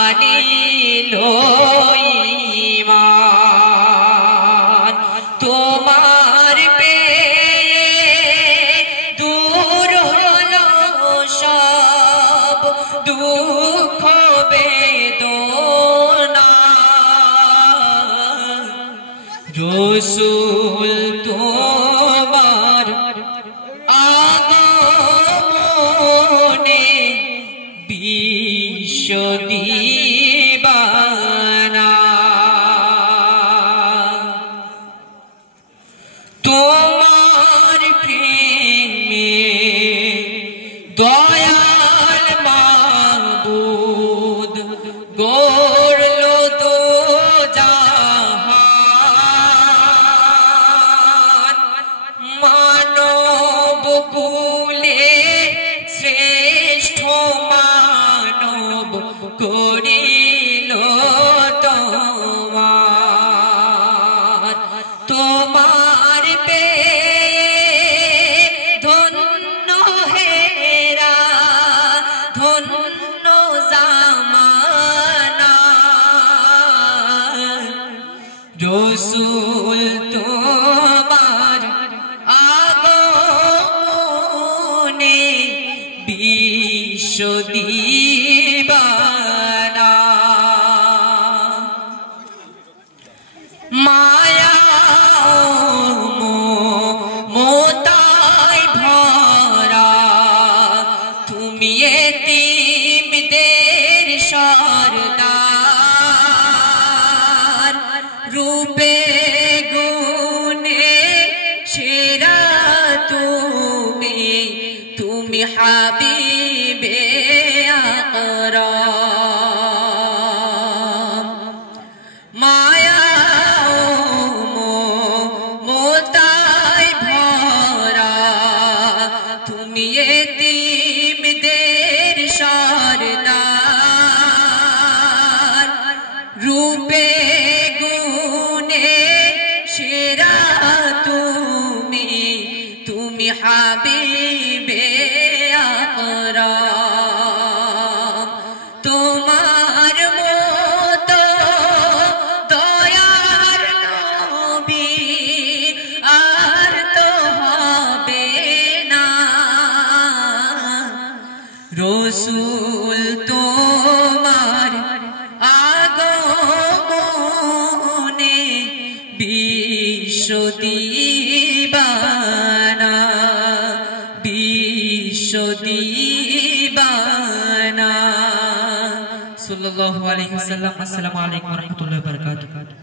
আনিলো ঈমান তোমার পেয়ে দূর হলো সব দুঃখ বেদনা রাসূল তোমার আগমনে বিশ্ব দিবানা তোমার প্রেমে দয়াল মাবুদ গড়লো দো জাহান মানব কুলে শ্রেষ্ঠ মানব করিল তোমার তোমার পেয়ে ধন্য হেরা ধন্য জামানা রাসূল তোমার আগমনে বিশ্ব দিবানা মায়া মমতায় ভরা তুমি এতিমদের সরদার রূপে গুণে সেরা তুমি হাবিবে আকরাম মায়া মমতায় ভরা তুমি এতিমদের সরদার রূপে গুণে সেরা তুমি হাবিবে আকরাম তোমার মতো দয়ার নবী আর তো হবে না রাসূল তোমার আগমনে বিশ্ব দিবানা বিশ্ব দিবানা সাল্লাল্লাহু আলাইহি ওয়াসাল্লাম। আসসালামু আলাইকুম ওয়া রাহমাতুল্লাহি ওয়া বারাকাতুহু।